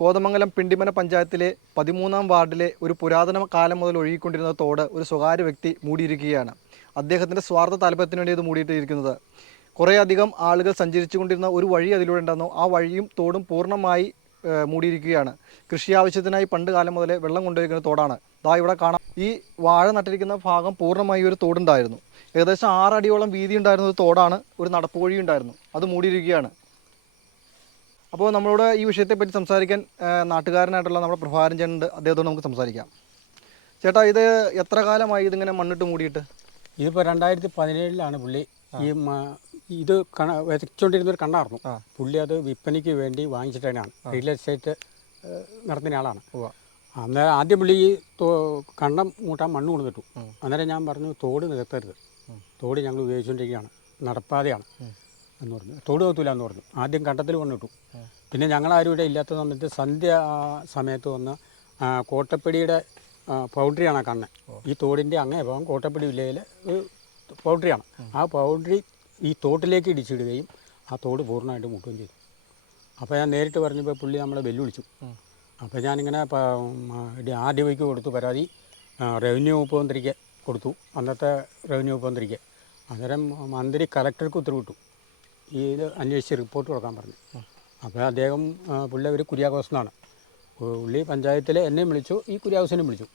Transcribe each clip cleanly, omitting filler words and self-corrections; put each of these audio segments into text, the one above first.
കോതമംഗലം പിണ്ടിമന പഞ്ചായത്തിലെ 13-ാം വാർഡിലെ ഒരു പുരാതന കാലം മുതൽ ഒഴുകിക്കൊണ്ടിരുന്ന തോട് ഒരു സ്വകാര്യ വ്യക്തി മൂടിയിരിക്കുകയാണ്. അദ്ദേഹത്തിൻ്റെ സ്വാർത്ഥ താല്പര്യത്തിന് വേണ്ടി ഇത് മൂടിയിട്ടിരിക്കുന്നത്. കുറേയധികം ആളുകൾ സഞ്ചരിച്ചുകൊണ്ടിരുന്ന ഒരു വഴി അതിലൂടെ ഉണ്ടായിരുന്നു. ആ വഴിയും തോടും പൂർണ്ണമായി മൂടിയിരിക്കുകയാണ്. കൃഷി ആവശ്യത്തിനായി പണ്ട് കാലം മുതലേ വെള്ളം കൊണ്ടുവരുന്ന തോടാണ്. ദാ ഇവിടെ കാണാം, ഈ വാഴ നട്ടിരിക്കുന്ന ഭാഗം പൂർണ്ണമായി ഒരു തോടുണ്ടായിരുന്നു. ഏകദേശം 6 അടിയോളം വീതി ഉണ്ടായിരുന്ന ഒരു തോടാണ്. ഒരു നടപ്പ് വഴി ഉണ്ടായിരുന്നു, അത് മൂടിയിരിക്കുകയാണ്. അപ്പോൾ നമ്മളോട് ഈ വിഷയത്തെപ്പറ്റി സംസാരിക്കാൻ നാട്ടുകാരനായിട്ടുള്ള നമ്മുടെ പ്രഭാകരൻ ചേട്ടനുണ്ട്. അദ്ദേഹത്തോട് നമുക്ക് സംസാരിക്കാം. ചേട്ടാ, ഇത് എത്ര കാലമായി ഇതിങ്ങനെ മണ്ണിട്ട് മൂടിയിട്ട്? ഇതിപ്പോൾ 2017-ലാണ് പുള്ളി ഇത് വെച്ചുകൊണ്ടിരുന്നൊരു കണ്ടായിരുന്നു. പുള്ളി അത് വിൽപ്പനയ്ക്ക് വേണ്ടി വാങ്ങിച്ചിട്ടാണ്. റിയൽ എസ്റ്റേറ്റ് നടത്തുന്ന ആളാണ്. അന്നേരം ആദ്യം പുള്ളി ഈ കണ്ടം മൂട്ടാൻ മണ്ണ് കൊണ്ടുവന്നിട്ടു. അന്നേരം ഞാൻ പറഞ്ഞു, തോട് നികത്തരുത്, തോട് ഞങ്ങൾ ഉപയോഗിച്ചുകൊണ്ടിരിക്കുകയാണ്, നടപ്പാതെയാണ് എന്ന് പറഞ്ഞു. തോട് നികത്തില്ല എന്ന് പറഞ്ഞു. ആദ്യം കണ്ടത്തിൽ കൊണ്ടിട്ടു. പിന്നെ ഞങ്ങളാരും ഇവിടെ ഇല്ലാത്ത സമയത്ത് സന്ധ്യ സമയത്ത് വന്ന് കോട്ടപ്പടിയുടെ പൗഡറിയാണ് കാണുന്നത്. ഈ തോടിൻ്റെ അങ്ങേ ഭാഗം കോട്ടപ്പടി വില്ലയിൽ ഒരു പൗഡറിയാണ്. ആ പൗഡറി ഈ തോട്ടിലേക്ക് ഇടിച്ചിടുകയും ആ തോട് പൂർണ്ണമായിട്ട് മുട്ടുകയും ചെയ്തു. അപ്പോൾ ഞാൻ നേരിട്ട് പറഞ്ഞപ്പോൾ പുള്ളി നമ്മളെ വെല്ലുവിളിച്ചു. അപ്പോൾ ഞാനിങ്ങനെ RDOയ്ക്ക് കൊടുത്തു പരാതി. റവന്യൂ വകുപ്പ് മന്ത്രിക്ക് കൊടുത്തു, അന്നത്തെ റവന്യൂ വകുപ്പ് മന്ത്രിക്ക്. അന്നേരം മന്ത്രി കലക്ടർക്ക് ഉത്തരവിട്ടു, ഇത് അന്വേഷിച്ച് റിപ്പോർട്ട് കൊടുക്കാൻ പറഞ്ഞു. അപ്പോൾ അദ്ദേഹം പുള്ളി ഒരു കുര്യാക്കോസ് എന്നാണ്. പുള്ളി പഞ്ചായത്തിൽ എന്നെയും വിളിച്ചു, ഈ കുര്യാക്കോസിനെയും വിളിച്ചു.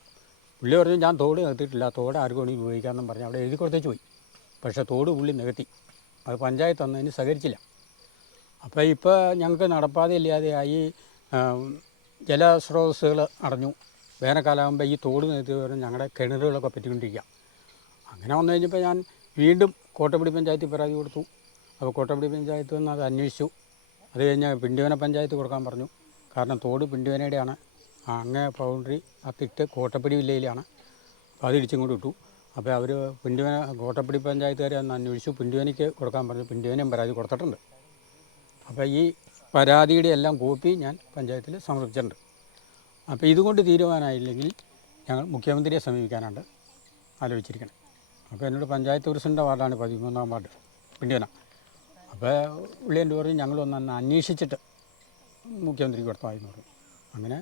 പുള്ളി പറഞ്ഞു, ഞാൻ തോട് നികത്തിയിട്ടില്ല, തോട് ആർക്കും വേണമെങ്കിൽ ഉപയോഗിക്കാമെന്നും പറഞ്ഞ് അവിടെ എഴുതി കൊടുത്തേച്ച് പോയി. പക്ഷേ തോട് പുള്ളി നികത്തി. അത് പഞ്ചായത്ത് തന്നതിന് സഹകരിച്ചില്ല. അപ്പോൾ ഇപ്പോൾ ഞങ്ങൾക്ക് നടപ്പാതെ ഇല്ലാതെയായി. ജലസ്രോതസ്സുകൾ അടഞ്ഞു. വേനൽക്കാലമാകുമ്പോൾ ഈ തോട് നികത്തി പറഞ്ഞ് ഞങ്ങളുടെ കിണറുകളൊക്കെ പറ്റിക്കൊണ്ടിരിക്കുക. അങ്ങനെ വന്നു കഴിഞ്ഞപ്പോൾ ഞാൻ വീണ്ടും കോട്ടപ്പടി പഞ്ചായത്തിൽ പരാതി കൊടുത്തു. അപ്പോൾ കോട്ടപ്പടി പഞ്ചായത്ത് നിന്ന് അത് അന്വേഷിച്ചു. അത് കഴിഞ്ഞ് പിണ്ടിവന പഞ്ചായത്ത് കൊടുക്കാൻ പറഞ്ഞു. കാരണം തോട് പിണ്ടിവനയുടെയാണ്. അങ്ങേ ബൗണ്ടറി ആ തിട്ട് കോട്ടപ്പടി വില്ലയിലാണ്. അപ്പോൾ അത് ഇടിച്ചും കൂടി ഇട്ടു. അപ്പോൾ അവർ പിണ്ടിവന കോട്ടപ്പടി പഞ്ചായത്തുകാരെ ഒന്ന് അന്വേഷിച്ചു. പിണ്ടിവനയ്ക്ക് കൊടുക്കാൻ പറഞ്ഞു. പിണ്ടിവനയും പരാതി കൊടുത്തിട്ടുണ്ട്. അപ്പോൾ ഈ പരാതിയുടെ എല്ലാം കോപ്പി ഞാൻ പഞ്ചായത്തിൽ സമർപ്പിച്ചിട്ടുണ്ട്. അപ്പോൾ ഇതുകൊണ്ട് തീരുമാനമായില്ലെങ്കിൽ ഞങ്ങൾ മുഖ്യമന്ത്രിയെ സമീപിക്കാനാണ് ആലോചിച്ചിരിക്കുന്നത്. അപ്പോൾ എന്നോട് പഞ്ചായത്ത് പ്രസിഡൻ്റെ വാർഡാണ് 13-ാം വാർഡ് പിണ്ടിവന. അപ്പോൾ പുള്ളി എൻ്റെ പറഞ്ഞു, ഞങ്ങളൊന്ന് അന്വേഷിച്ചിട്ട് മുഖ്യമന്ത്രിക്ക് കൊടുത്തായെന്ന് പറഞ്ഞു. അങ്ങനെ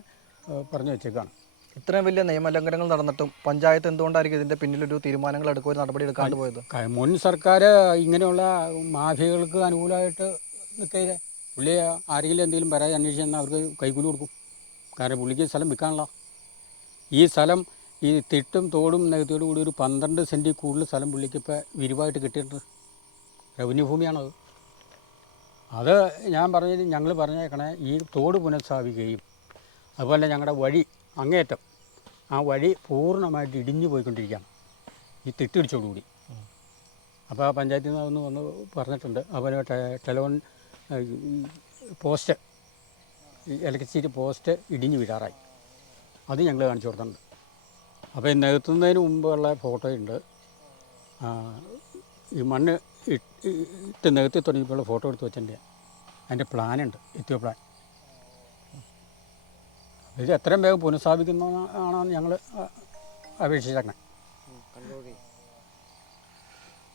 പറഞ്ഞു വെച്ചേക്കാണ്. ഇത്രയും വലിയ നിയമലംഘനങ്ങൾ നടന്നിട്ടും പഞ്ചായത്ത് എന്തുകൊണ്ടായിരിക്കും ഇതിൻ്റെ പിന്നിലൊരു തീരുമാനങ്ങൾ എടുക്കുക, നടപടി എടുക്കാണ്ട് പോയത്? മുൻ സർക്കാർ ഇങ്ങനെയുള്ള മാഫിയകൾക്ക് അനുകൂലമായിട്ട് നിൽക്കരുത്. പുള്ളി ആരെങ്കിലും എന്തെങ്കിലും പരാതി അന്വേഷിച്ച് തന്നാൽ അവർക്ക് കൈക്കൂലി കൊടുക്കും. കാരണം പുള്ളിക്ക് സ്ഥലം വിൽക്കാനുള്ള ഈ സ്ഥലം ഈ തിട്ടും തോടും നികത്തിയോട് കൂടി ഒരു 12 സെൻറ്റിൽ കൂടുതൽ സ്ഥലം പുള്ളിക്ക് ഇപ്പോൾ വിരിവായിട്ട് കിട്ടിയിട്ടുണ്ട്. റവന്യൂ ഭൂമിയാണത്. അത് ഞാൻ പറഞ്ഞത് ഞങ്ങൾ പറഞ്ഞേക്കണേ, ഈ തോട് പുനഃസ്ഥാപിക്കുകയും അതുപോലെ ഞങ്ങളുടെ വഴി അങ്ങേറ്റം ആ വഴി പൂർണ്ണമായിട്ട് ഇടിഞ്ഞു പോയിക്കൊണ്ടിരിക്കുകയാണ് ഈ തിട്ടിടിച്ചോടുകൂടി. അപ്പോൾ ആ പഞ്ചായത്തിൽ നിന്ന് അതൊന്ന് വന്ന് പറഞ്ഞിട്ടുണ്ട്. അതുപോലെ ടെലിഫോൺ പോസ്റ്റ്, ഇലക്ട്രിസിറ്റി പോസ്റ്റ് ഇടിഞ്ഞു വീഴാറായി. അത് ഞങ്ങൾ കാണിച്ചു കൊടുത്തിട്ടുണ്ട്. അപ്പോൾ ഈ നികത്തുന്നതിന് മുമ്പുള്ള ഫോട്ടോയുണ്ട്. ഈ മണ്ണ് ഇട്ട് നികത്തി തുടങ്ങിയപ്പോൾ ഫോട്ടോ എടുത്ത് വെച്ചിട്ടുണ്ട്. അതിൻ്റെ പ്ലാനുണ്ട്, എത്തിയോ പ്ലാൻ. ഇത് എത്രയും വേഗം പുനഃസ്ഥാപിക്കുന്നതാണ് ഞങ്ങൾ അപേക്ഷിച്ചേക്കണേ.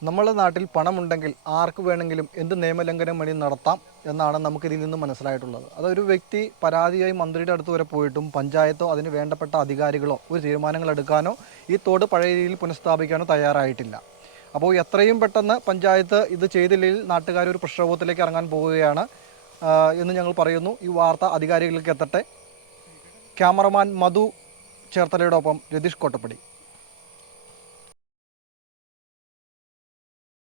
നമ്മുടെ നാട്ടിൽ പണമുണ്ടെങ്കിൽ ആർക്ക് വേണമെങ്കിലും എന്ത് നിയമലംഘനം വഴി നടത്താം എന്നാണ് നമുക്കിതിൽ നിന്ന് മനസ്സിലായിട്ടുള്ളത്. അതൊരു വ്യക്തി പരാതിയായി മന്ത്രിയുടെ അടുത്ത് വരെ പോയിട്ടും പഞ്ചായത്തോ അതിന് വേണ്ടപ്പെട്ട അധികാരികളോ ഒരു തീരുമാനങ്ങൾ എടുക്കാനോ ഈ തോട് പഴയ രീതിയിൽ പുനഃസ്ഥാപിക്കാനോ തയ്യാറായിട്ടില്ല. അപ്പോൾ എത്രയും പെട്ടെന്ന് പഞ്ചായത്ത് ഇത് ചെയ്തില്ലെങ്കിൽ നാട്ടുകാർ ഒരു പ്രക്ഷോഭത്തിലേക്ക് ഇറങ്ങാൻ പോവുകയാണ് എന്ന് ഞങ്ങൾ പറയുന്നു. ഈ വാർത്ത അധികാരികളിലേക്ക് എത്തട്ടെ. ക്യാമറമാൻ മധു ചേർത്തലയോടൊപ്പം രതീഷ് കോട്ടപ്പടി.